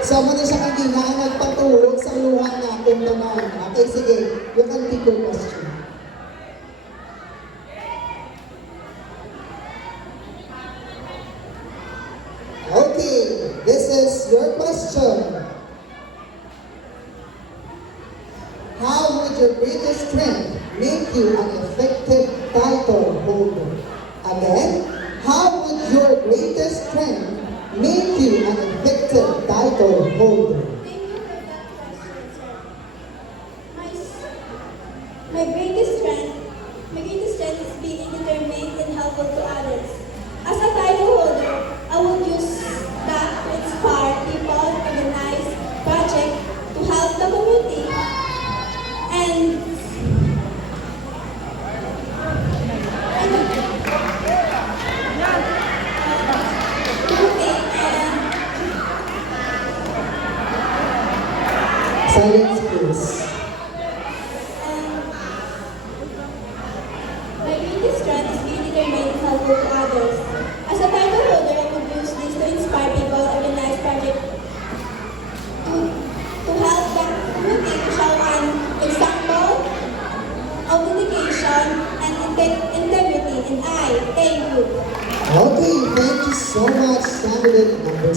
So, muna siya kanina ang nagpatulog sa luhan natin naman. Okay, sige. You can pick your question. Okay, this is your question. How would your greatest strength make you an effective title holder? Again, how would your greatest strength make you an effective title holder? My greatest strength is being determined and helpful to others. As a title holder, I would use that to inspire people, organize projects to help the community, and Silence, please. my greatest strength is being determined and helpful to others. As a title holder, I would use this to inspire people, organize projects to help the community to show an example of dedication and integrity. And I thank you. Okay, thank you so much, candidate number